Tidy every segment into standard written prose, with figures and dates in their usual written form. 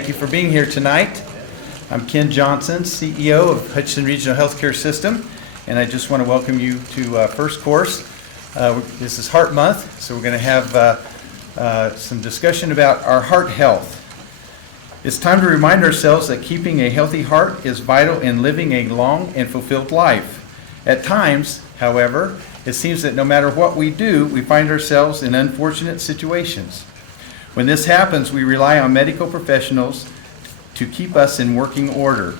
thank you for being here tonight. I'm Ken Johnson, CEO of Hutchinson Regional Healthcare System, and I just want to welcome you to first course. This is Heart Month, so we're going to have some discussion about our heart health. It's time to remind ourselves that keeping a healthy heart is vital in living a long and fulfilled life. At times, however, it seems that no matter what we do, we find ourselves in unfortunate situations. When this happens, we rely on medical professionals to keep us in working order.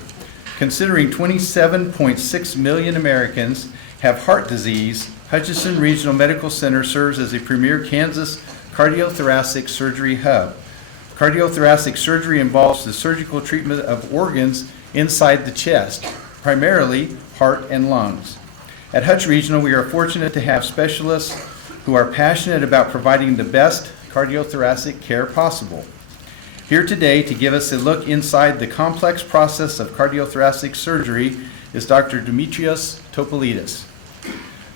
Considering 27.6 million Americans have heart disease, Hutchinson Regional Medical Center serves as a premier Kansas cardiothoracic surgery hub. Cardiothoracic surgery involves the surgical treatment of organs inside the chest, primarily heart and lungs. At Hutch Regional, we are fortunate to have specialists who are passionate about providing the best cardiothoracic care possible. Here today to give us a look inside the complex process of cardiothoracic surgery is Dr. Dimitrios Topolidis.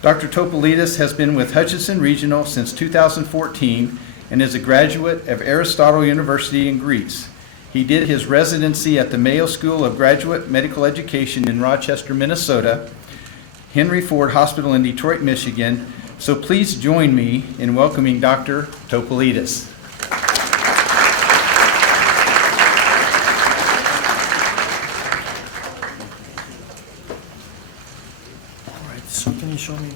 Dr. Topolidis has been with Hutchinson Regional since 2014 and is a graduate of Aristotle University in Greece. He did his residency at the Mayo School of Graduate Medical Education in Rochester, Minnesota, Henry Ford Hospital in Detroit, Michigan. So please join me in welcoming Dr. Topolidis. All right, so can you show me?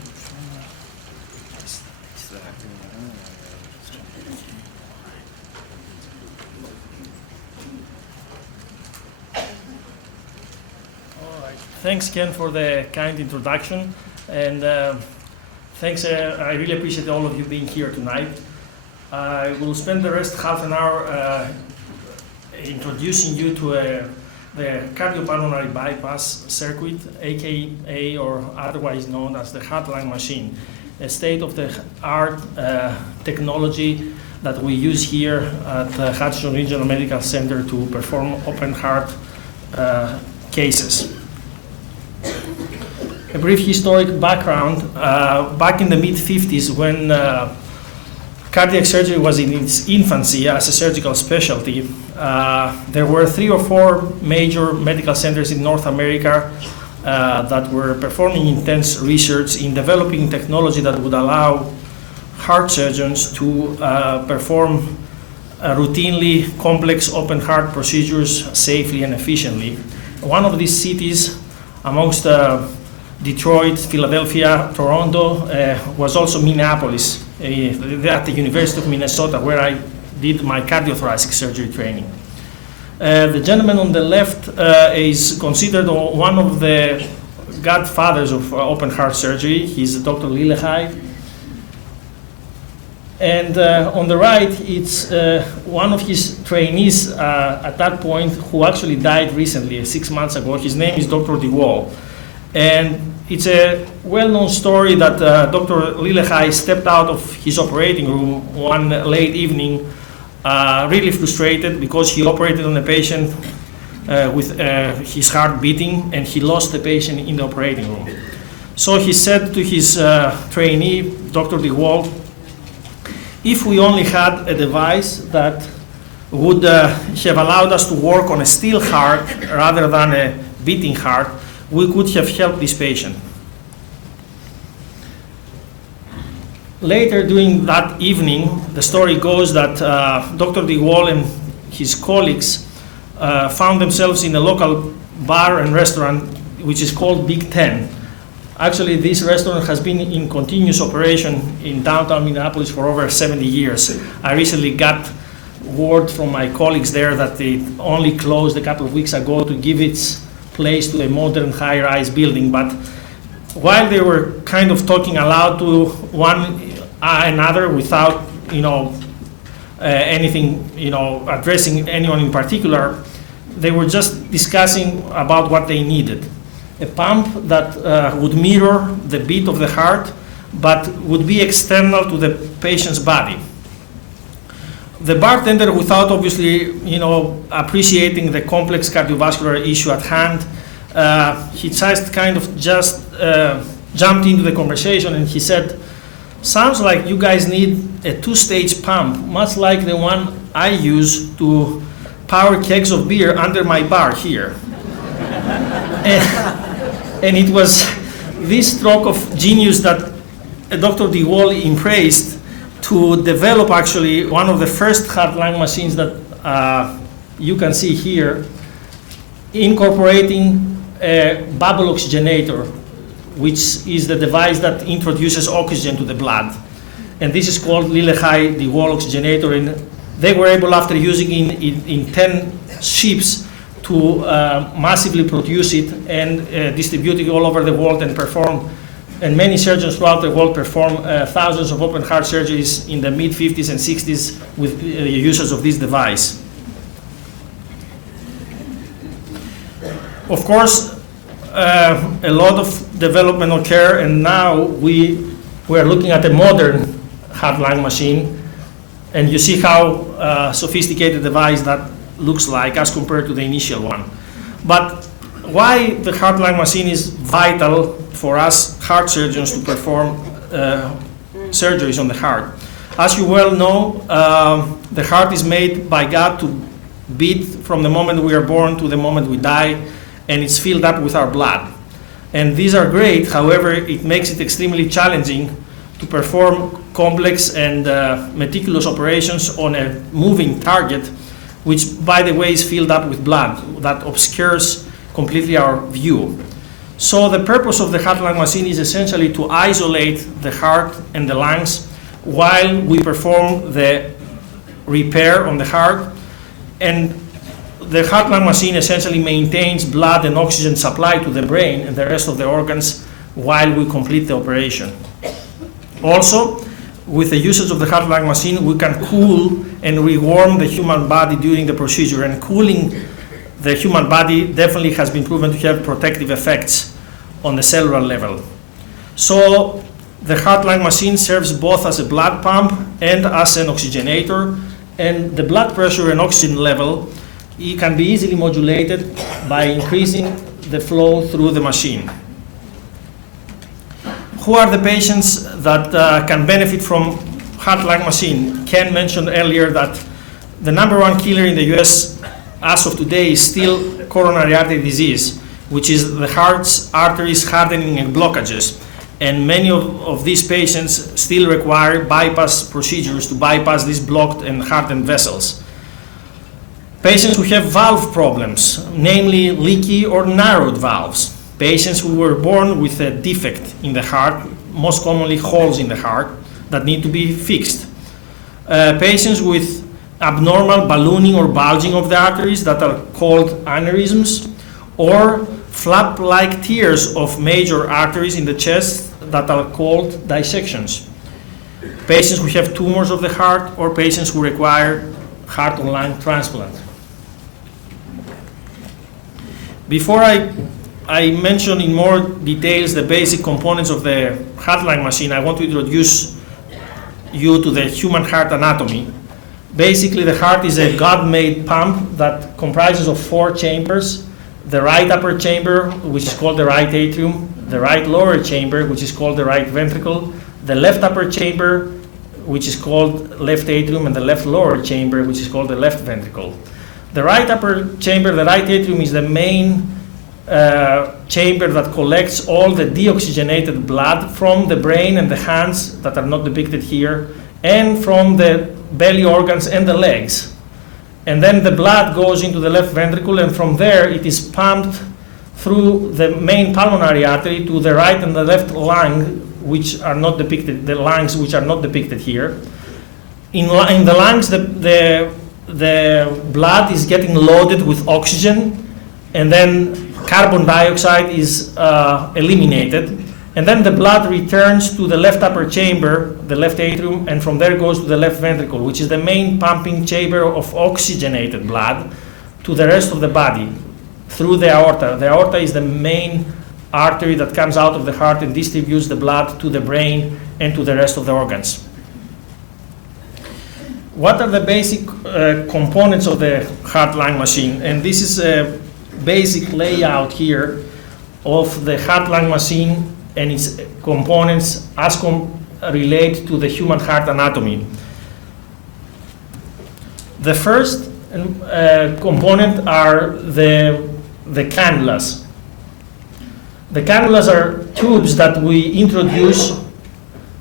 Thanks, Ken, for the kind introduction, and thanks. I really appreciate all of you being here tonight. I will spend the rest half an hour introducing you to the cardiopulmonary bypass circuit, aka or otherwise known as the heart-lung machine, a state-of-the-art technology that we use here at the Hutchinson Regional Medical Center to perform open heart cases. A brief historic background. Back in the mid-50s, when cardiac surgery was in its infancy as a surgical specialty, there were 3 or 4 major medical centers in North America that were performing intense research in developing technology that would allow heart surgeons to perform routinely complex open heart procedures safely and efficiently. One of these cities, amongst Detroit, Philadelphia, Toronto, was also Minneapolis, at the University of Minnesota, where I did my cardiothoracic surgery training. The gentleman on the left is considered one of the godfathers of open heart surgery. He's Dr. Lillehei. And on the right, it's one of his trainees at that point who actually died recently, 6 months ago. His name is Dr. DeWall. And it's a well-known story that Dr. Lillehei stepped out of his operating room one late evening, really frustrated because he operated on a patient with his heart beating, and he lost the patient in the operating room. So he said to his trainee, Dr. DeWall, if we only had a device that would have allowed us to work on a still heart rather than a beating heart, we could have helped this patient. Later during that evening, the story goes that Dr. DeWall and his colleagues found themselves in a local bar and restaurant which is called Big Ten. Actually, this restaurant has been in continuous operation in downtown Minneapolis for over 70 years. I recently got word from my colleagues there that they only closed a couple of weeks ago to give its place to a modern high-rise building. But while they were kind of talking aloud to one another without, anything, addressing anyone in particular, they were just discussing about what they needed. A pump that would mirror the beat of the heart, but would be external to the patient's body. The bartender, without obviously, appreciating the complex cardiovascular issue at hand, he just kind of jumped into the conversation, and he said, "Sounds like you guys need a 2-stage pump, much like the one I use to power kegs of beer under my bar here. And it was this stroke of genius that Dr. DeWall embraced to develop actually one of the first heart lung machines that you can see here, incorporating a bubble oxygenator, which is the device that introduces oxygen to the blood. And this is called Lillehei DeWall oxygenator, and they were able, after using in 10 ships, to massively produce it and distribute it all over the world and perform, and many surgeons throughout the world perform thousands of open heart surgeries in the mid-50s and 60s with users of this device. Of course, a lot of development occurred, and now we are looking at a modern heart lung machine, and you see how sophisticated device that looks like as compared to the initial one. But why the heart lung machine is vital for us heart surgeons to perform surgeries on the heart? As you well know, the heart is made by God to beat from the moment we are born to the moment we die, and it's filled up with our blood. And these are great, however, it makes it extremely challenging to perform complex and meticulous operations on a moving target, which, by the way, is filled up with blood that obscures completely our view. So the purpose of the heart lung machine is essentially to isolate the heart and the lungs while we perform the repair on the heart. And the heart lung machine essentially maintains blood and oxygen supply to the brain and the rest of the organs while we complete the operation. Also, with the usage of the heart lung machine, we can cool and rewarm the human body during the procedure, and cooling the human body definitely has been proven to have protective effects on the cellular level. So the heart lung machine serves both as a blood pump and as an oxygenator, and the blood pressure and oxygen level, it can be easily modulated by increasing the flow through the machine. Who are the patients that can benefit from heart lung machine? Ken mentioned earlier that the #1 killer in the US as of today is still coronary artery disease, which is the heart's arteries hardening and blockages. And many of these patients still require bypass procedures to bypass these blocked and hardened vessels. Patients who have valve problems, namely leaky or narrowed valves. Patients who were born with a defect in the heart, most commonly holes in the heart that need to be fixed. Patients with abnormal ballooning or bulging of the arteries that are called aneurysms, or flap-like tears of major arteries in the chest that are called dissections. Patients who have tumors of the heart, or patients who require heart or lung transplant. Before I mention in more details the basic components of the heart lung machine, I want to introduce you to the human heart anatomy. Basically, the heart is a God-made pump that comprises of 4 chambers: the right upper chamber, which is called the right atrium, the right lower chamber, which is called the right ventricle, the left upper chamber, which is called left atrium, and the left lower chamber, which is called the left ventricle. The right upper chamber, the right atrium, is the main chamber that collects all the deoxygenated blood from the brain and the hands that are not depicted here, and from the belly organs and the legs. And then the blood goes into the left ventricle, and from there it is pumped through the main pulmonary artery to the right and the left lung, which are not depicted, the lungs which are not depicted here. In the lungs, the blood is getting loaded with oxygen, and then carbon dioxide is eliminated, and then the blood returns to the left upper chamber, the left atrium, and from there goes to the left ventricle, which is the main pumping chamber of oxygenated blood to the rest of the body through the aorta. The aorta is the main artery that comes out of the heart and distributes the blood to the brain and to the rest of the organs. What are the basic components of the heart lung machine? And this is a basic layout here of the heart lung machine and its components as relate to the human heart anatomy. The first component are the cannulas. The cannulas are tubes that we introduce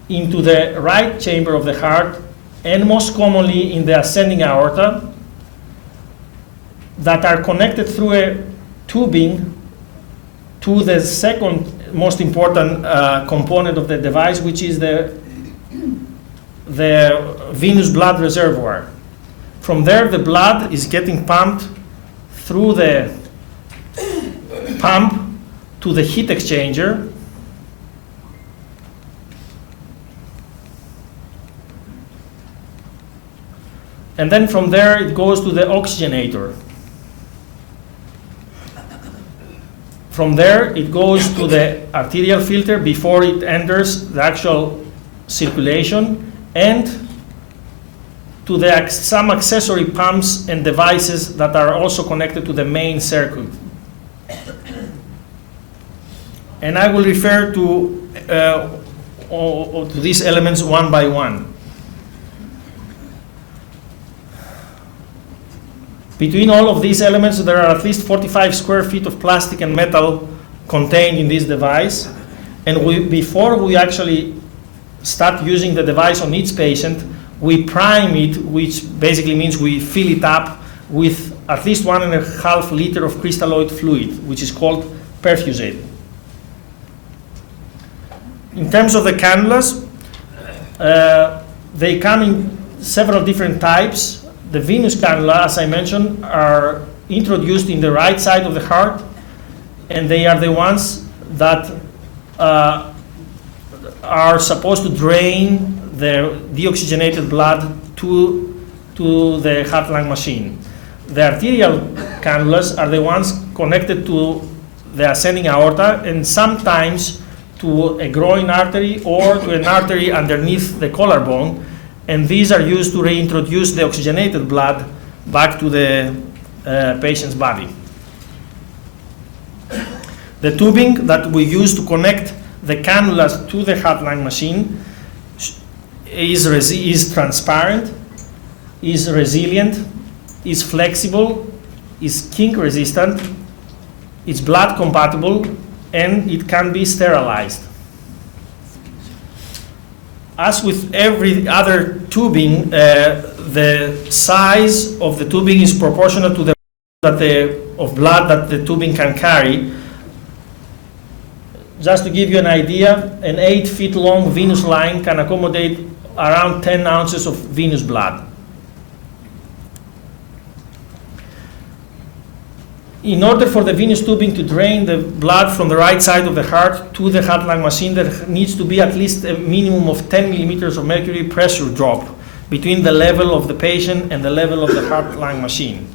into the right chamber of the heart, and most commonly in the ascending aorta, that are connected through a tubing to the second most important component of the device, which is the venous blood reservoir. From there, the blood is getting pumped through the pump to the heat exchanger, and then from there it goes to the oxygenator. From there it goes to the arterial filter before it enters the actual circulation, and to the some accessory pumps and devices that are also connected to the main circuit. And I will refer to these elements one by one. Between all of these elements, there are at least 45 square feet of plastic and metal contained in this device. And before we actually start using the device on each patient, we prime it, which basically means we fill it up with at least 1.5 liter of crystalloid fluid, which is called perfusate. In terms of the cannulas, they come in several different types. The venous cannula, as I mentioned, are introduced in the right side of the heart, and they are the ones that are supposed to drain the deoxygenated blood to the heart-lung machine. The arterial cannulas are the ones connected to the ascending aorta, and sometimes to a groin artery or to an artery underneath the collarbone, and these are used to reintroduce the oxygenated blood back to the patient's body. The tubing that we use to connect the cannulas to the heart-lung machine is transparent, is resilient, is flexible, is kink resistant, it's blood compatible, and it can be sterilized. As with every other tubing, the size of the tubing is proportional to the of blood that the tubing can carry. Just to give you an idea, an 8 feet long venous line can accommodate around 10 ounces of venous blood. In order for the venous tubing to drain the blood from the right side of the heart to the heart-lung machine, there needs to be at least a minimum of 10 millimeters of mercury pressure drop between the level of the patient and the level of the heart-lung machine.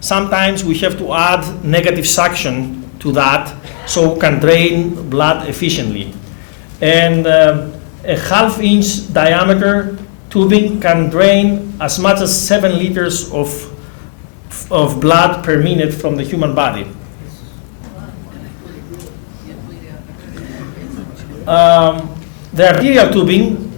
Sometimes we have to add negative suction to that so we can drain blood efficiently. And a half-inch diameter tubing can drain as much as 7 liters of blood per minute from the human body. The arterial tubing,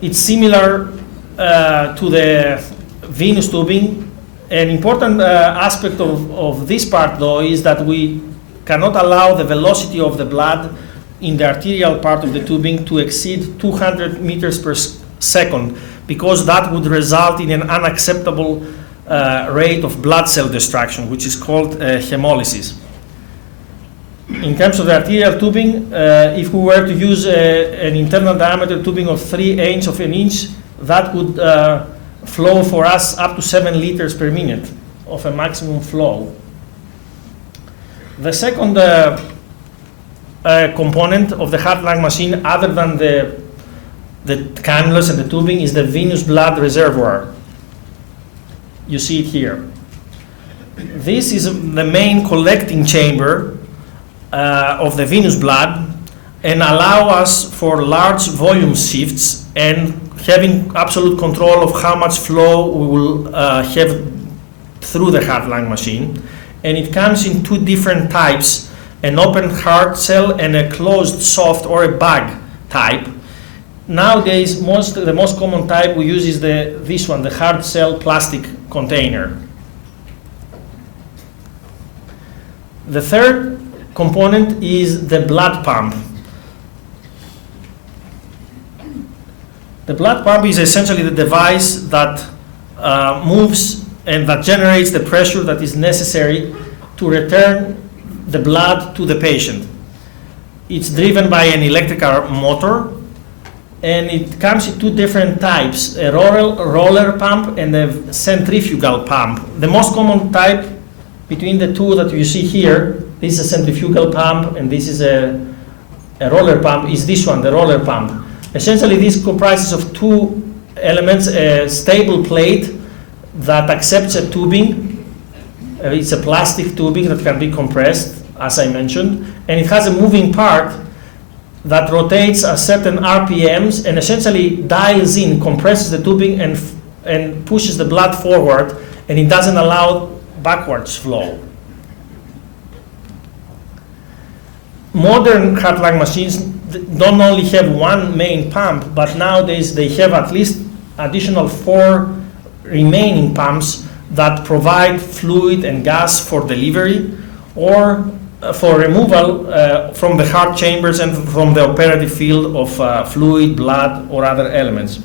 it's similar to the venous tubing. An important aspect of this part, though, is that we cannot allow the velocity of the blood in the arterial part of the tubing to exceed 200 meters per second, because that would result in an unacceptable rate of blood cell destruction, which is called hemolysis. In terms of the arterial tubing, if we were to use an internal diameter tubing of 3/8 of an inch, that would flow for us up to 7 liters per minute of a maximum flow. The second component of the heart-lung machine, other than the cannulas and the tubing, is the venous blood reservoir. You see it here. This is the main collecting chamber of the venous blood, and allow us for large volume shifts and having absolute control of how much flow we will have through the heart-lung machine. And it comes in two different types, an open heart cell and a closed soft or a bag type. Nowadays, the most common type we use is this one, the hard cell plastic container. The third component is the blood pump. The blood pump is essentially the device that moves and that generates the pressure that is necessary to return the blood to the patient. It's driven by an electrical motor, and it comes in two different types, a roller pump and a centrifugal pump. The most common type between the two that you see here, this is a centrifugal pump and this is a roller pump, is this one, the roller pump. Essentially, this comprises of two elements, a stable plate that accepts a tubing. It's a plastic tubing that can be compressed, as I mentioned, and it has a moving part that rotates at certain RPMs and essentially dials in, compresses the tubing and pushes the blood forward, and it doesn't allow backwards flow. Modern heart-lung machines don't only have one main pump, but nowadays they have at least additional 4 remaining pumps that provide fluid and gas for delivery or for removal from the heart chambers and from the operative field of fluid, blood, or other elements.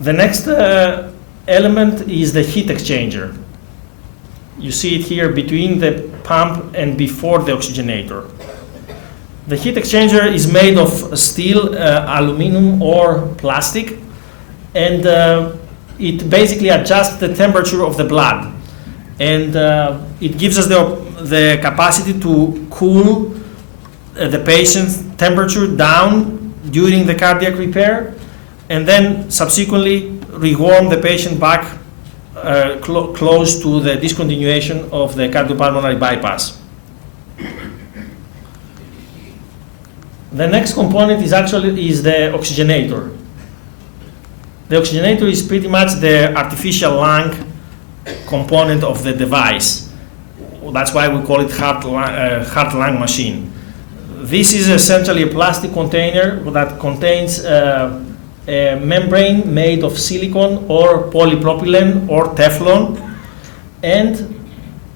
The next element is the heat exchanger. You see it here between the pump and before the oxygenator. The heat exchanger is made of steel, aluminum, or plastic, and it basically adjusts the temperature of the blood. And it gives us the capacity to cool the patient's temperature down during the cardiac repair, and then subsequently rewarm the patient back close to the discontinuation of the cardiopulmonary bypass. The next component is the oxygenator. The oxygenator is pretty much the artificial lung component of the device. That's why we call it heart-lung machine. This is essentially a plastic container that contains a membrane made of silicone or polypropylene or Teflon, and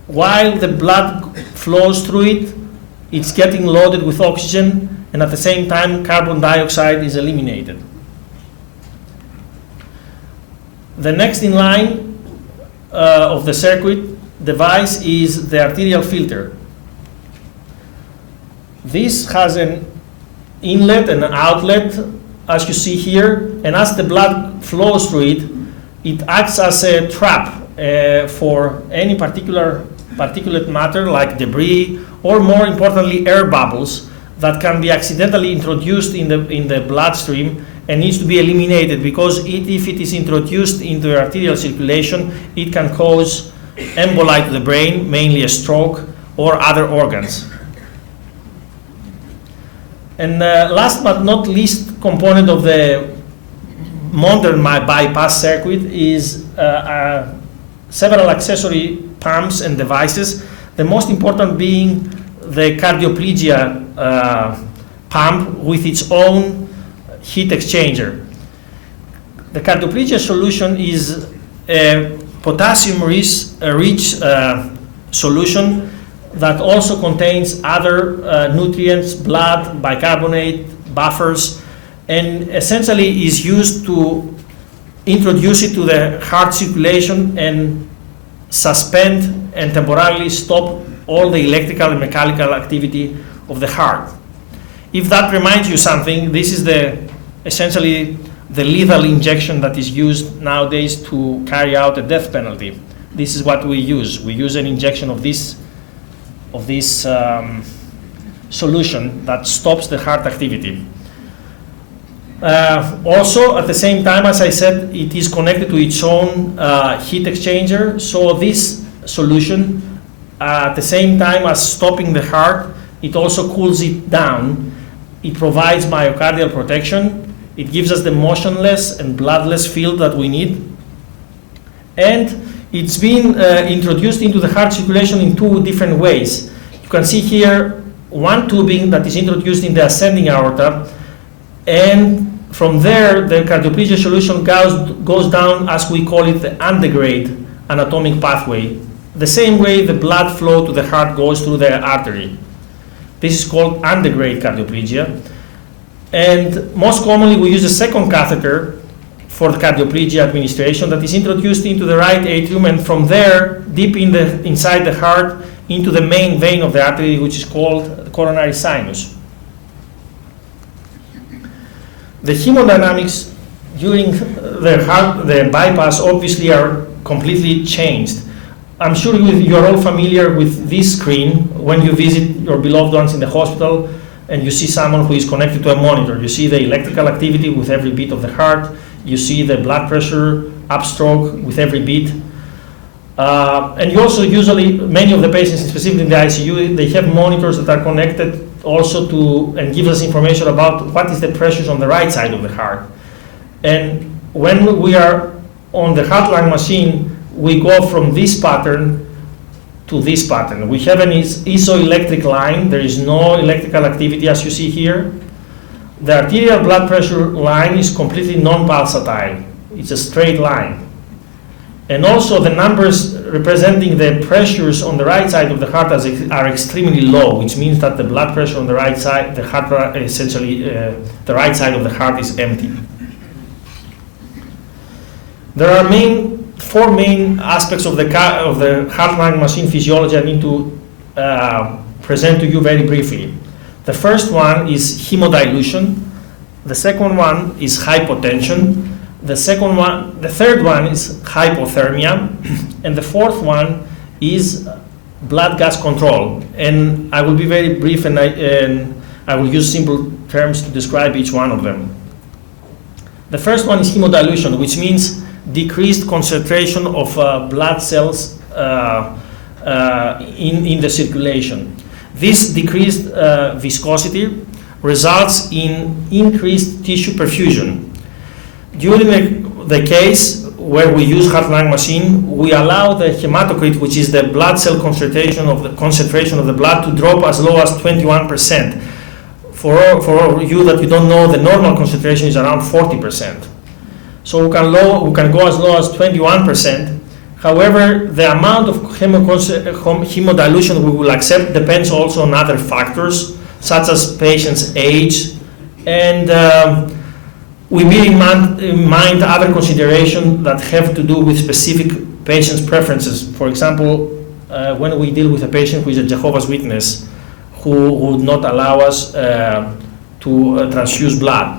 while the blood flows through it, it's getting loaded with oxygen, and at the same time carbon dioxide is eliminated. The next in line of the circuit device is the arterial filter. This has an inlet and an outlet, as you see here, and as the blood flows through it, it acts as a trap for any particulate matter like debris, or more importantly air bubbles that can be accidentally introduced in the bloodstream and needs to be eliminated, because if it is introduced into the arterial circulation, it can cause emboli to the brain, mainly a stroke or other organs. And last but not least component of the modern bypass circuit is several accessory pumps and devices, the most important being the cardioplegia pump with its own heat exchanger. The cardioplegia solution is a potassium-rich solution that also contains other nutrients, blood, bicarbonate, buffers, and essentially is used to introduce it to the heart circulation and suspend and temporarily stop all the electrical and mechanical activity of the heart. If that reminds you something, this is essentially the lethal injection that is used nowadays to carry out a death penalty. This is what we use. We use an injection of this solution that stops the heart activity. Also, at the same time, as I said, it is connected to its own heat exchanger. So this solution, at the same time as stopping the heart, it also cools it down. It provides myocardial protection. It gives us the motionless and bloodless field that we need. And it's been introduced into the heart circulation in 2 different ways. You can see here one tubing that is introduced in the ascending aorta, and from there the cardioplegia solution goes down, as we call it, the antegrade anatomic pathway, the same way the blood flow to the heart goes through the artery. This is called antegrade cardioplegia. And most commonly, we use a second catheter for the cardioplegia administration that is introduced into the right atrium, and from there, deep inside the heart, into the main vein of the artery, which is called the coronary sinus. The hemodynamics during the bypass obviously are completely changed. I'm sure you're all familiar with this screen when you visit your beloved ones in the hospital and you see someone who is connected to a monitor. You see the electrical activity with every beat of the heart. You see the blood pressure upstroke with every beat. And you also usually, many of the patients, specifically in the ICU, they have monitors that are connected also to, and give us information about what is the pressures on the right side of the heart. And when we are on the heart-lung machine, we go from this pattern to this pattern. We have an isoelectric line. There is no electrical activity as you see here. The arterial blood pressure line is completely non-pulsatile. It's a straight line. And also the numbers representing the pressures on the right side of the heart are extremely low, which means that the blood pressure on the right side, the heart essentially, the right side of the heart is empty. There are four main aspects of the heart-lung machine physiology I need to present to you very briefly. The first one is hemodilution. The second one is hypotension. The third one is hypothermia. And the fourth one is blood gas control. And I will be very brief, and I will use simple terms to describe each one of them. The first one is hemodilution, which means decreased concentration of blood cells in the circulation. This decreased viscosity results in increased tissue perfusion. During the case where we use heart-lung machine, we allow the hematocrit, which is the blood cell concentration of the blood, to drop as low as 21%. For you that you don't know, the normal concentration is around 40%. So we can go as low as 21%. However, the amount of hemodilution we will accept depends also on other factors, such as patient's age, and we bear in mind other considerations that have to do with specific patient's preferences. For example, when we deal with a patient who is a Jehovah's Witness, who would not allow us to transfuse blood.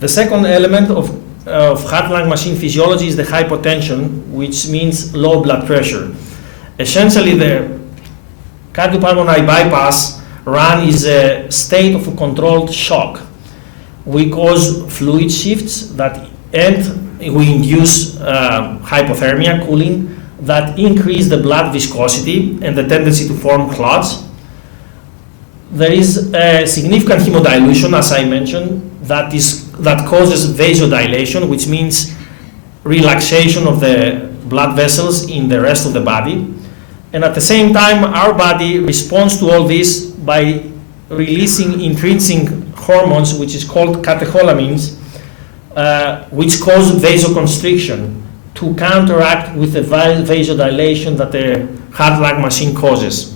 The second element of heart-lung machine physiology is the hypotension, which means low blood pressure. Essentially, the cardiopulmonary bypass run is a state of a controlled shock. We cause fluid shifts and we induce hypothermia, cooling, that increase the blood viscosity and the tendency to form clots. There is a significant hemodilution, as I mentioned, that causes vasodilation, which means relaxation of the blood vessels in the rest of the body. And at the same time, our body responds to all this by releasing intrinsic hormones, which is called catecholamines, which cause vasoconstriction to counteract with the vasodilation that the heart-lung machine causes.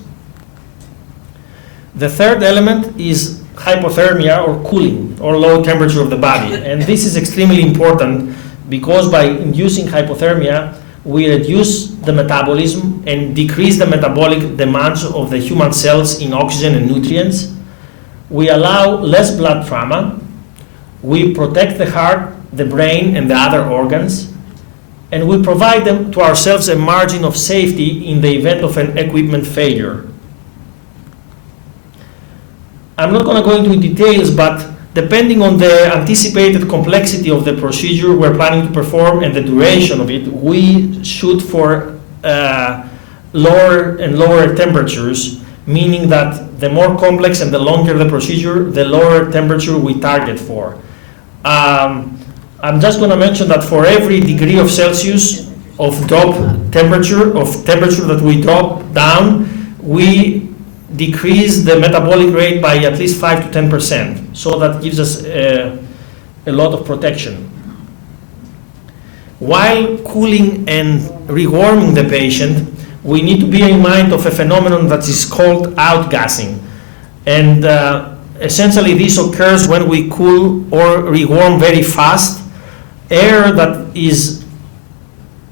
The third element is hypothermia, or cooling, or low temperature of the body. And this is extremely important because by inducing hypothermia, we reduce the metabolism and decrease the metabolic demands of the human cells in oxygen and nutrients. We allow less blood trauma. We protect the heart, the brain, and the other organs. And we provide them to ourselves a margin of safety in the event of an equipment failure. I'm not going to go into details, but depending on the anticipated complexity of the procedure we're planning to perform and the duration of it, we shoot for lower and lower temperatures, meaning that the more complex and the longer the procedure, the lower temperature we target for. I'm just going to mention that for every degree of Celsius of temperature that we drop down, we decrease the metabolic rate by at least 5 to 10%. So that gives us a lot of protection. While cooling and rewarming the patient, we need to bear in mind of a phenomenon that is called outgassing. And essentially this occurs when we cool or rewarm very fast. Air that is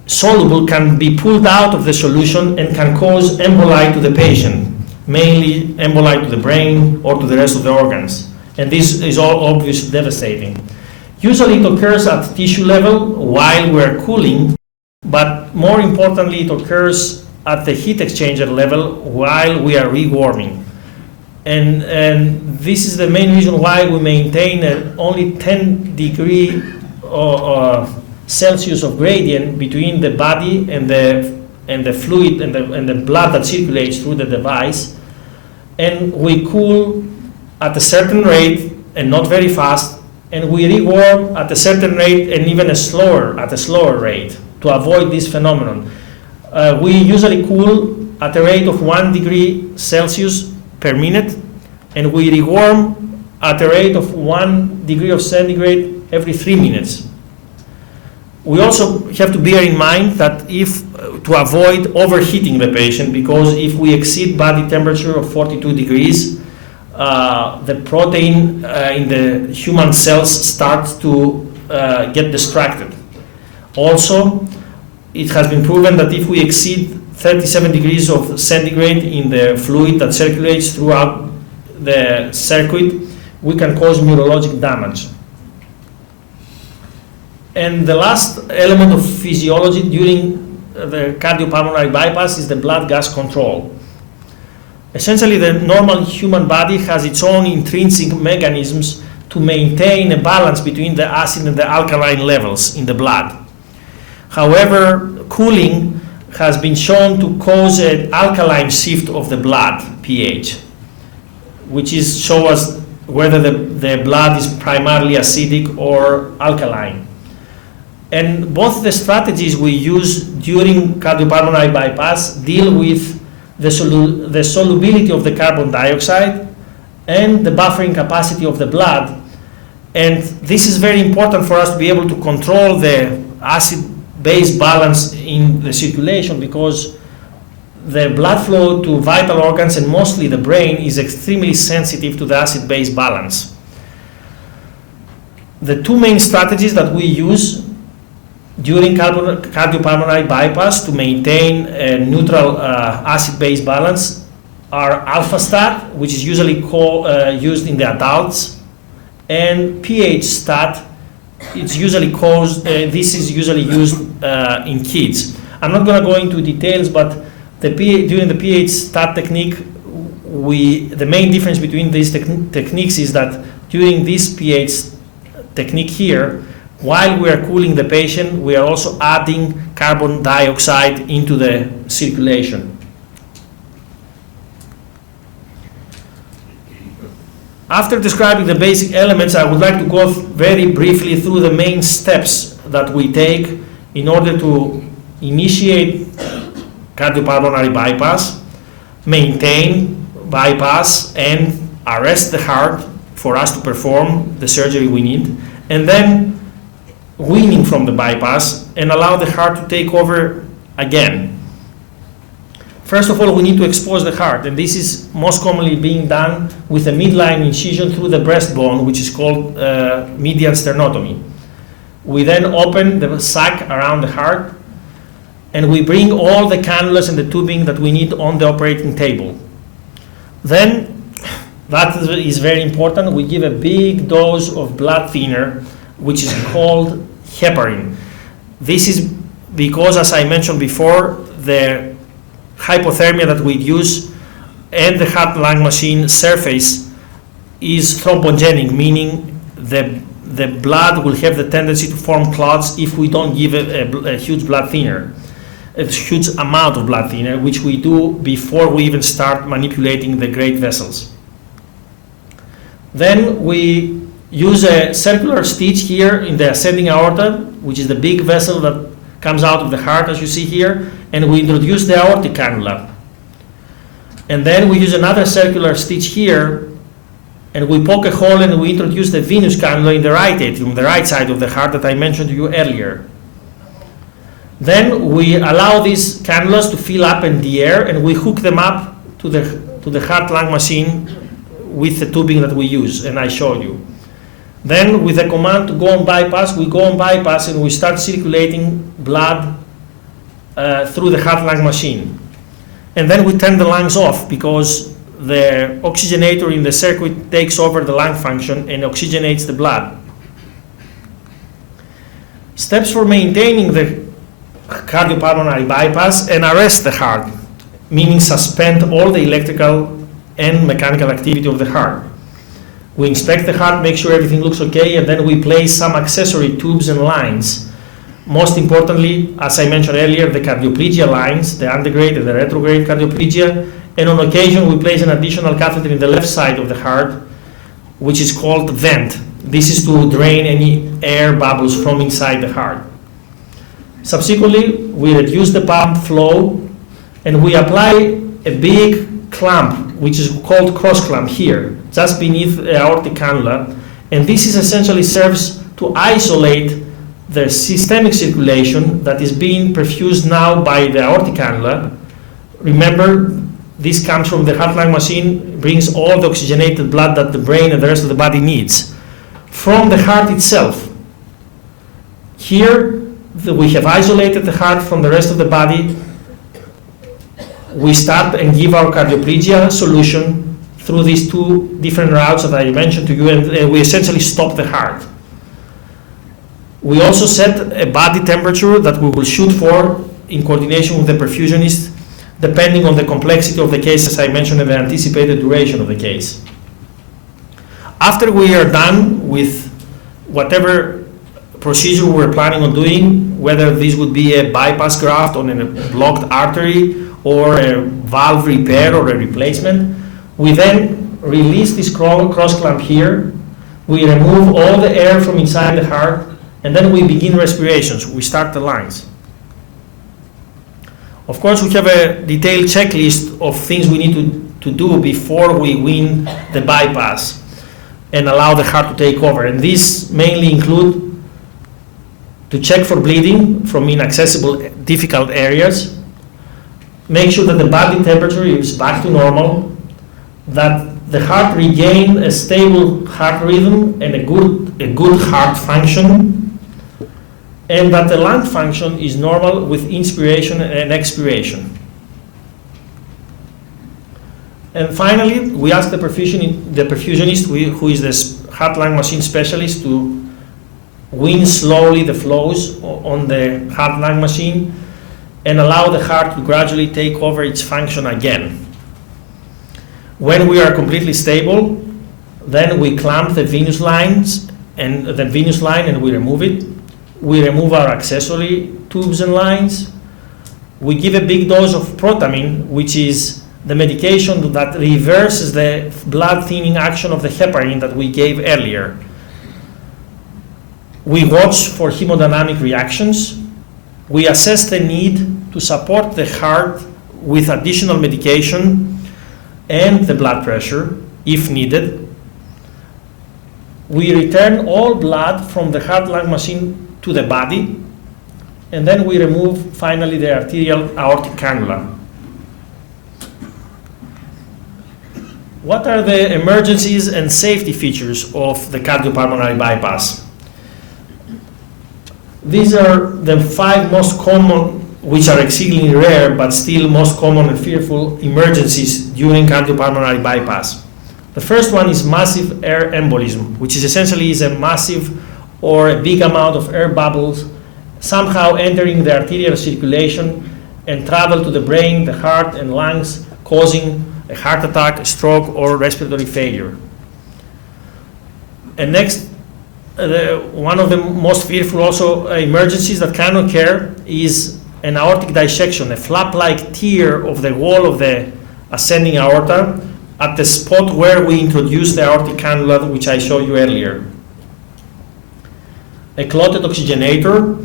soluble can be pulled out of the solution and can cause emboli to the patient, mainly emboli to the brain or to the rest of the organs. And this is all obviously devastating. Usually it occurs at tissue level while we're cooling, but more importantly it occurs at the heat exchanger level while we are rewarming. And this is the main reason why we maintain only 10 degree Celsius of gradient between the body and the fluid and the blood that circulates through the device. And we cool at a certain rate and not very fast, and we rewarm at a certain rate and even at a slower rate to avoid this phenomenon. We usually cool at a rate of 1 degree Celsius per minute, and we rewarm at a rate of 1 degree of centigrade every 3 minutes. We also have to bear in mind that to avoid overheating the patient, because if we exceed body temperature of 42 degrees, the protein in the human cells starts to get distracted. Also, it has been proven that if we exceed 37 degrees of centigrade in the fluid that circulates throughout the circuit, we can cause neurologic damage. And the last element of physiology during the cardiopulmonary bypass is the blood gas control. Essentially, the normal human body has its own intrinsic mechanisms to maintain a balance between the acid and the alkaline levels in the blood. However, cooling has been shown to cause an alkaline shift of the blood pH, which shows us whether the blood is primarily acidic or alkaline. And both the strategies we use during cardiopulmonary bypass deal with the solubility of the carbon dioxide and the buffering capacity of the blood. And this is very important for us to be able to control the acid-base balance in the circulation, because the blood flow to vital organs and mostly the brain is extremely sensitive to the acid-base balance. The two main strategies that we use during cardiopulmonary bypass to maintain a neutral acid-base balance are alpha-stat, which is usually used in the adults, and pH-stat. This is usually used in kids. I'm not going to go into details, but during the pH-stat technique, the main difference between these techniques is that during this pH technique here, while we are cooling the patient, we are also adding carbon dioxide into the circulation. After describing the basic elements, I would like to go very briefly through the main steps that we take in order to initiate cardiopulmonary bypass, maintain bypass, and arrest the heart for us to perform the surgery we need, and then weaning from the bypass and allow the heart to take over again. First of all, we need to expose the heart, and this is most commonly being done with a midline incision through the breastbone, which is called median sternotomy. We then open the sac around the heart, and we bring all the cannulas and the tubing that we need on the operating table. Then, that is very important, we give a big dose of blood thinner, which is called heparin. This is because, as I mentioned before, the hypothermia that we use and the heart-lung machine surface is thrombogenic, meaning the blood will have the tendency to form clots if we don't give a huge blood thinner, a huge amount of blood thinner, which we do before we even start manipulating the great vessels. Then we use a circular stitch here in the ascending aorta, which is the big vessel that comes out of the heart, as you see here, and we introduce the aortic cannula. And then we use another circular stitch here, and we poke a hole and we introduce the venous cannula in the right atrium, the right side of the heart that I mentioned to you earlier. Then we allow these cannulas to fill up in the air, and we hook them up to the heart-lung machine with the tubing that we use, and I show you. Then with the command to go on bypass, we go on bypass and we start circulating blood through the heart-lung machine. And then we turn the lungs off because the oxygenator in the circuit takes over the lung function and oxygenates the blood. Steps for maintaining the cardiopulmonary bypass and arrest the heart, meaning suspend all the electrical and mechanical activity of the heart. We inspect the heart, make sure everything looks okay, and then we place some accessory tubes and lines. Most importantly, as I mentioned earlier, the cardioplegia lines, the antegrade and the retrograde cardioplegia, and on occasion we place an additional catheter in the left side of the heart, which is called vent. This is to drain any air bubbles from inside the heart. Subsequently, we reduce the pump flow and we apply a big clamp, which is called cross clamp here, just beneath the aortic cannula, and this is essentially serves to isolate the systemic circulation that is being perfused now by the aortic cannula. Remember, this comes from the heart-lung machine, brings all the oxygenated blood that the brain and the rest of the body needs from the heart itself. Here, we have isolated the heart from the rest of the body. We start and give our cardioplegia solution through these two different routes that I mentioned to you, and we essentially stop the heart. We also set a body temperature that we will shoot for in coordination with the perfusionist, depending on the complexity of the case, as I mentioned, and the anticipated duration of the case. After we are done with whatever procedure we're planning on doing, whether this would be a bypass graft on a blocked artery or a valve repair or a replacement, we then release this cross clamp here. We remove all the air from inside the heart, and then we begin respirations. We start the lungs. Of course, we have a detailed checklist of things we need to do before we win the bypass and allow the heart to take over. And these mainly include to check for bleeding from inaccessible, difficult areas, make sure that the body temperature is back to normal, that the heart regain a stable heart rhythm and a good heart function, and that the lung function is normal with inspiration and expiration. And finally, we ask the perfusionist, who is the heart-lung machine specialist, to wean slowly the flows on the heart-lung machine and allow the heart to gradually take over its function again. When we are completely stable, then we clamp the venous lines and the venous line and we remove it. We remove our accessory tubes and lines. We give a big dose of protamine, which is the medication that reverses the blood thinning action of the heparin that we gave earlier. We watch for hemodynamic reactions. We assess the need to support the heart with additional medication and the blood pressure if needed. We return all blood from the heart-lung machine to the body, and then we remove finally the arterial aortic cannula. What are the emergencies and safety features of the cardiopulmonary bypass? These are the 5 most common, which are exceedingly rare, but still most common and fearful emergencies during cardiopulmonary bypass. The first one is massive air embolism, which is essentially a massive or a big amount of air bubbles somehow entering the arterial circulation and travel to the brain, the heart, and lungs, causing a heart attack, a stroke, or respiratory failure. And next, one of the most fearful also emergencies that can occur is an aortic dissection, a flap-like tear of the wall of the ascending aorta at the spot where we introduce the aortic cannula, which I showed you earlier. A clotted oxygenator,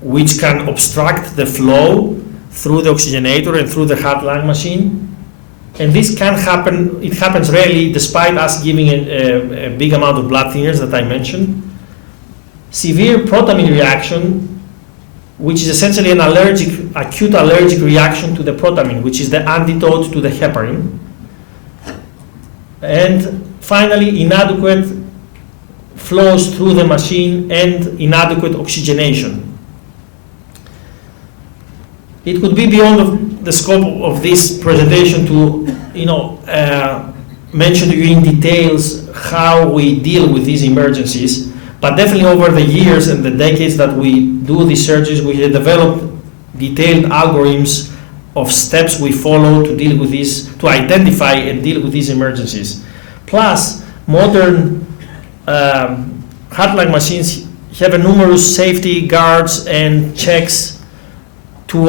which can obstruct the flow through the oxygenator and through the heart-lung machine. And this can happen, it happens rarely despite us giving a big amount of blood thinners that I mentioned. Severe protamine reaction which is essentially an acute allergic reaction to the protamine, which is the antidote to the heparin. And finally, inadequate flows through the machine and inadequate oxygenation. It could be beyond the scope of this presentation to, mention to you in details how we deal with these emergencies, but definitely over the years and the decades that we do these surgeries, we have developed detailed algorithms of steps we follow to deal with these, to identify and deal with these emergencies. Plus, modern heart-lung machines have numerous safety guards and checks to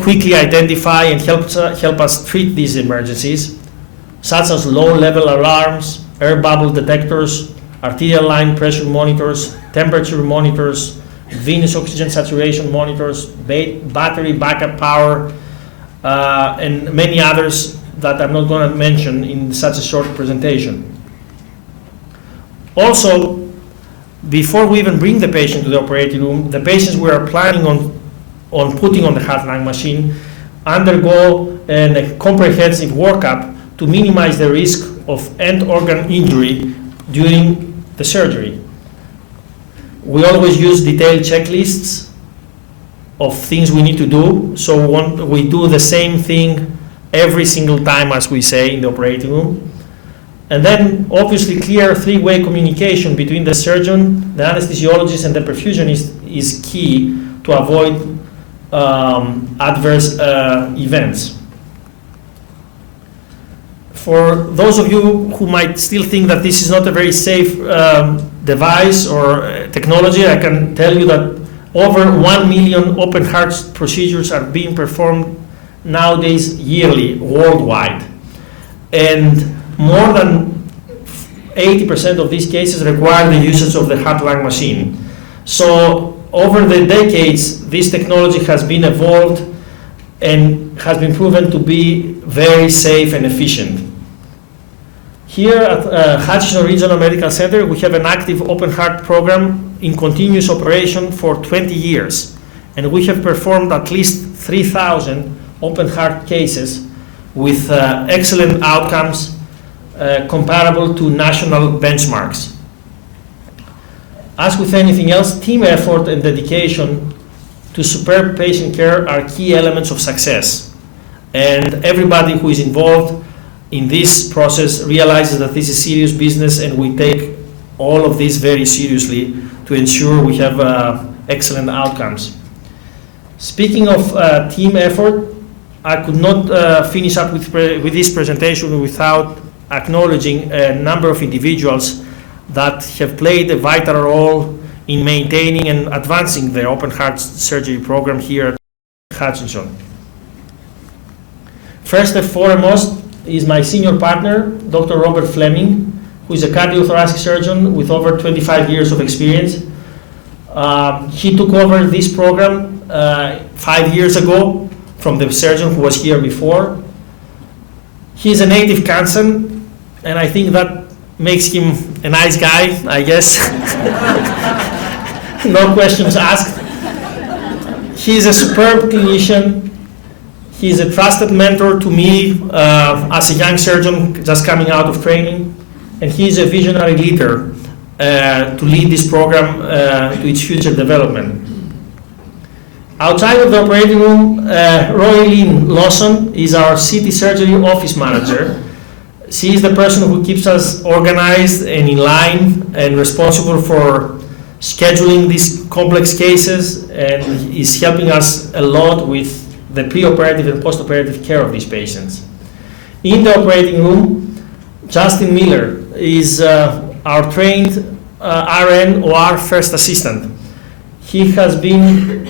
quickly identify and help us treat these emergencies, such as low-level alarms, air bubble detectors, arterial line pressure monitors, temperature monitors, venous oxygen saturation monitors, battery backup power, and many others that I'm not going to mention in such a short presentation. Also, before we even bring the patient to the operating room, the patients we are planning on putting on the heart-lung machine undergo a comprehensive workup to minimize the risk of end organ injury during the surgery. We always use detailed checklists of things we need to do, so we do the same thing every single time, as we say, in the operating room. And then obviously clear three-way communication between the surgeon, the anesthesiologist, and the perfusionist is key to avoid adverse events. For those of you who might still think that this is not a very safe device or technology, I can tell you that over 1 million open heart procedures are being performed nowadays yearly worldwide. And more than 80% of these cases require the usage of the heart-lung machine. So over the decades, this technology has been evolved and has been proven to be very safe and efficient. Here at Hutchinson Regional Medical Center, we have an active open heart program in continuous operation for 20 years. And we have performed at least 3,000 open heart cases with excellent outcomes comparable to national benchmarks. As with anything else, team effort and dedication to superb patient care are key elements of success. And everybody who is involved in this process realizes that this is serious business, and we take all of this very seriously to ensure we have excellent outcomes. Speaking of team effort, I could not finish up with this presentation without acknowledging a number of individuals that have played a vital role in maintaining and advancing the open heart surgery program here at Hutchinson. First and foremost is my senior partner, Dr. Robert Fleming, who is a cardiothoracic surgeon with over 25 years of experience. He took over this program 5 years ago from the surgeon who was here before. He's a native Kansan, and I think that makes him a nice guy, I guess. No questions asked. He's a superb clinician. He's a trusted mentor to me as a young surgeon just coming out of training, and he's a visionary leader to lead this program to its future development. Outside of the operating room, Roy-Lynn Lawson is our city surgery office manager. She is the person who keeps us organized and in line and responsible for scheduling these complex cases, and is helping us a lot with the pre-operative and post-operative care of these patients. In the operating room, Justin Miller is our trained RN OR first assistant. He has been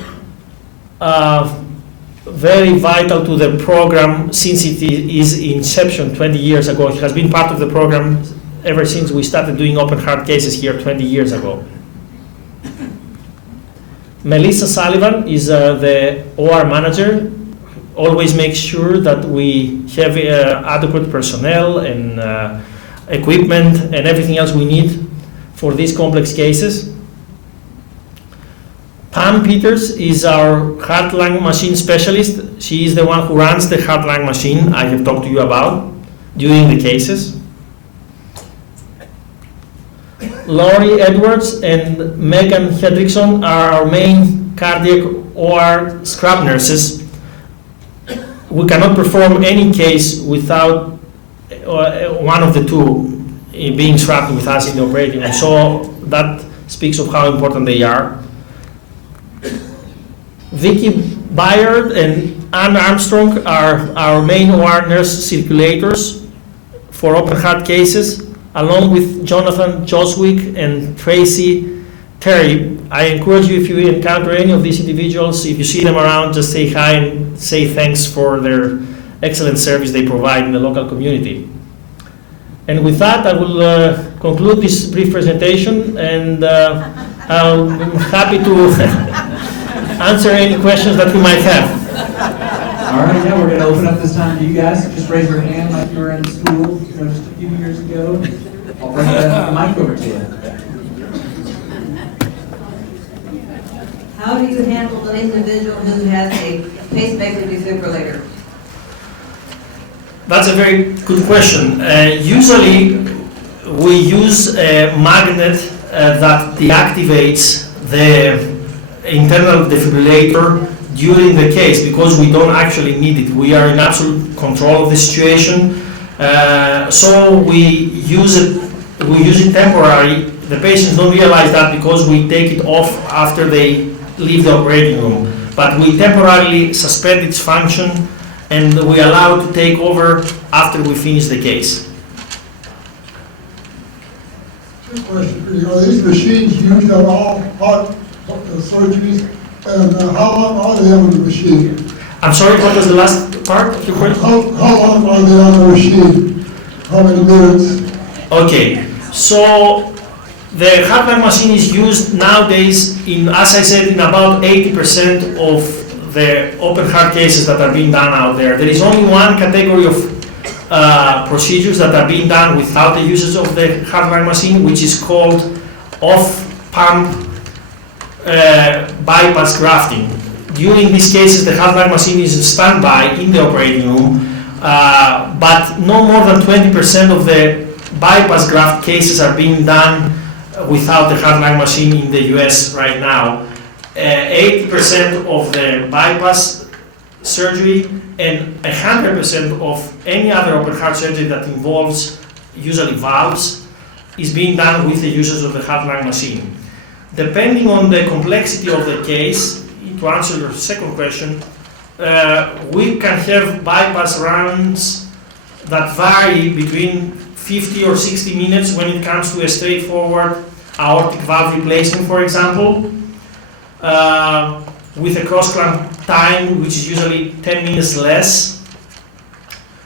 very vital to the program since its inception 20 years ago. He has been part of the program ever since we started doing open heart cases here 20 years ago. Melissa Sullivan is the OR manager, always makes sure that we have adequate personnel and equipment and everything else we need for these complex cases. Pam Peters is our heart-lung machine specialist. She is the one who runs the heart-lung machine I have talked to you about during the cases. Laurie Edwards and Megan Hendrickson are our main cardiac OR scrub nurses. We cannot perform any case without one of the two being scrubbed with us in the operating room. So that speaks of how important they are. Vicky Byard and Ann Armstrong are our main OR nurse circulators for open heart cases, along with Jonathan Joswick and Tracy Terry. I encourage you, if you encounter any of these individuals, if you see them around, just say hi and say thanks for their excellent service they provide in the local community. And with that, I will conclude this brief presentation, and I'm happy to answer any questions that you might have. All right, yeah, we're going to open up this time to you guys. Just raise your hand like you were in school, just a few years ago. I'll bring the mic over to you. How do you handle an individual who has a pacemaker defibrillator? That's a very good question. Usually, we use a magnet that deactivates the internal defibrillator during the case, because we don't actually need it. We are in absolute control of the situation, so we use it temporarily. The patients don't realize that because we take it off after they leave the operating room, but we temporarily suspend its function and we allow it to take over after we finish the case. Quick question for you. Are these machines used on all heart surgeries? And how long are they on the machine? I'm sorry, what was the last part of your question? How long are they on the machine? How many minutes? Okay, so the heart-lung machine is used nowadays in, as I said, in about 80% of the open heart cases that are being done out there. There is only one category of procedures that are being done without the usage of the heart-lung machine, which is called off-pump bypass grafting. During these cases, the heart-lung machine is standby in the operating room, but no more than 20% of the bypass graft cases are being done without the heart-lung machine in the US right now. 80% of the bypass surgery and 100% of any other open heart surgery that involves usually valves is being done with the usage of the heart-lung machine. Depending on the complexity of the case, to answer your second question, we can have bypass runs that vary between 50 or 60 minutes when it comes to a straightforward aortic valve replacement, for example, with a cross-clamp time which is usually 10 minutes less,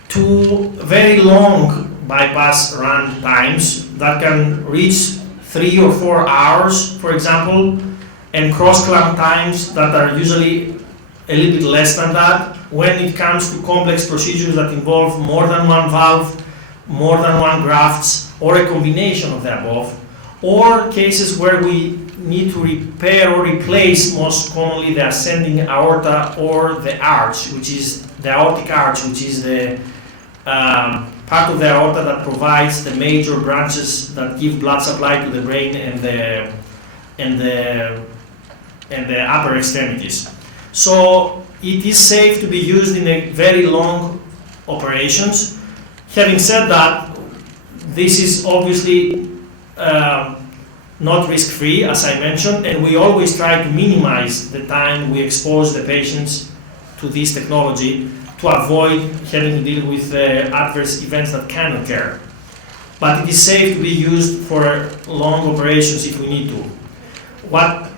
to very long bypass run times that can reach 3 or 4 hours, for example, and cross-clamp times that are usually a little bit less than that when it comes to complex procedures that involve more than one valve, more than one grafts, or a combination of the above, or cases where we need to repair or replace, most commonly, the ascending aorta or the arch, which is the aortic arch, which is the part of the aorta that provides the major branches that give blood supply to the brain and the upper extremities. So it is safe to be used in a very long operations. Having said that, this is obviously not risk-free, as I mentioned, and we always try to minimize the time we expose the patients to this technology to avoid having to deal with adverse events that can occur. But it is safe to be used for long operations if we need to. What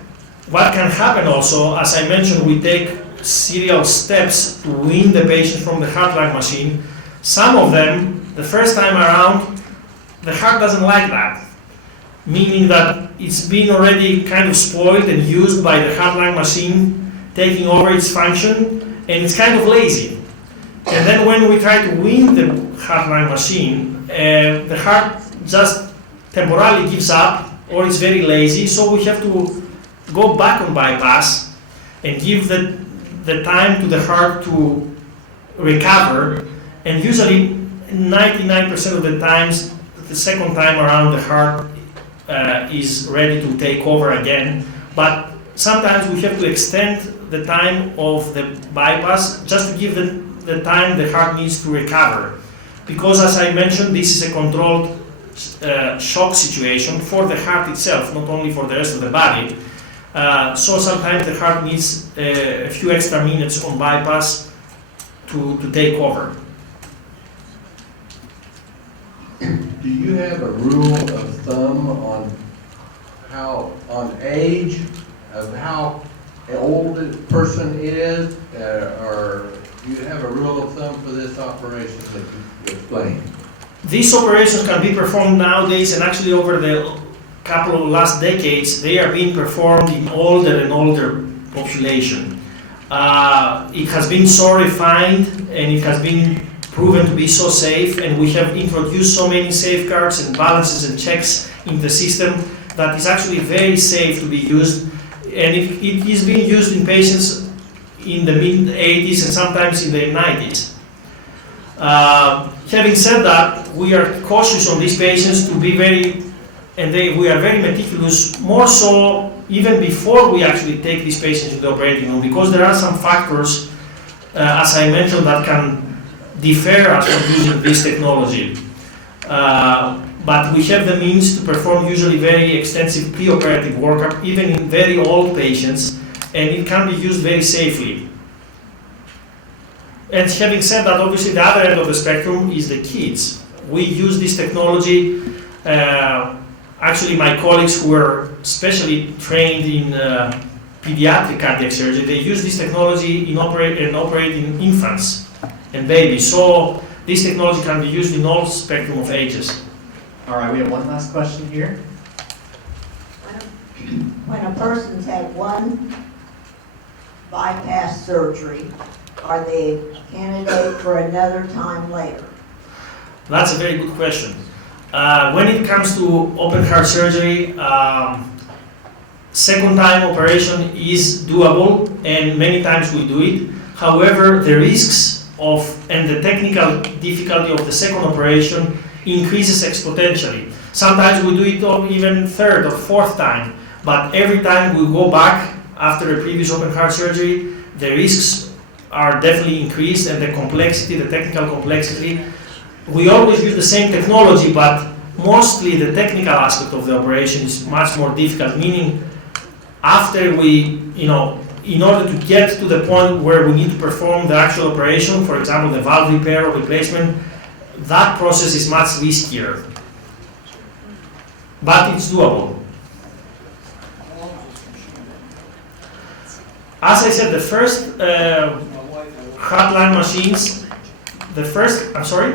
can happen also, as I mentioned, we take serial steps to wean the patient from the heart-lung machine. Some of them, the first time around, the heart doesn't like that, meaning that it's been already kind of spoiled and used by the heart-lung machine taking over its function, and it's kind of lazy. And then when we try to wean the heart-lung machine, the heart just temporarily gives up or is very lazy, so we have to go back on bypass and give the time to the heart to recover, and usually 99% of the times, the second time around the heart is ready to take over again. But sometimes we have to extend the time of the bypass just to give the time the heart needs to recover. Because as I mentioned, this is a controlled shock situation for the heart itself, not only for the rest of the body. So sometimes the heart needs a few extra minutes on bypass to take over. Do you have a rule of thumb on age of how old a person is, or do you have a rule of thumb for this operation that you explained? These operations can be performed nowadays, and actually over the couple of last decades, they are being performed in older and older population. It has been so refined, and it has been proven to be so safe, and we have introduced so many safeguards and balances and checks in the system that is actually very safe to be used, and it is being used in patients in the mid-80s and sometimes in the 90s. Having said that, we are cautious on these patients to be we are very meticulous, more so even before we actually take these patients into the operating room, because there are some factors, as I mentioned, that can defer us from using this technology. But we have the means to perform usually very extensive pre-operative workup, even in very old patients, and it can be used very safely. And having said that, obviously the other end of the spectrum is the kids. We use this technology, actually my colleagues who are specially trained in pediatric cardiac surgery, they use this technology in operating infants and babies. So this technology can be used in all spectrum of ages. All right, we have one last question here. When a person's had one bypass surgery, are they a candidate for another time later? That's a very good question. When it comes to open heart surgery, second time operation is doable, and many times we do it. However, the risks and the technical difficulty of the second operation increases exponentially. Sometimes we do it even third or fourth time, but every time we go back after a previous open heart surgery, the risks are definitely increased, and the complexity, the technical complexity. We always use the same technology, but mostly the technical aspect of the operation is much more difficult, meaning after we, in order to get to the point where we need to perform the actual operation, for example, the valve repair or replacement, that process is much riskier. But it's doable. As I said, the first heartline machines, I'm sorry?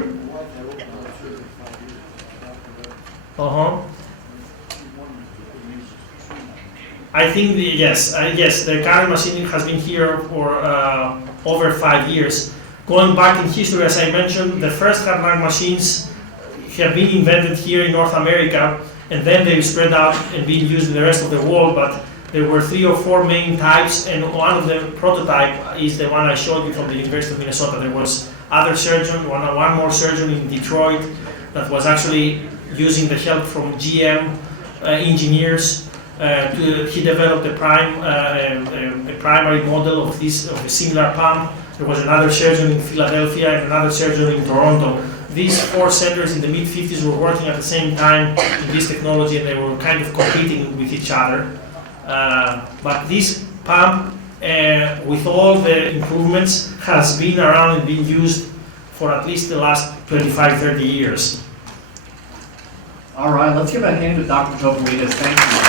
I think yes, the current machine has been here for over 5 years. Going back in history, as I mentioned, the first heartline machines have been invented here in North America, and then they spread out and being used in the rest of the world. But there were 3 or 4 main types, and one of the prototype is the one I showed you from the University of Minnesota. There was other surgeon, one more surgeon in Detroit that was actually using the help from GM engineers. He developed a primary model of a similar pump. There was another surgeon in Philadelphia and another surgeon in Toronto. These 4 centers in the mid-50s were working at the same time in this technology, and they were kind of competing with each other. But this pump, with all the improvements, has been around and been used for at least the last 25, 30 years. All right, let's give a hand to Dr. Jovalides. Thank you.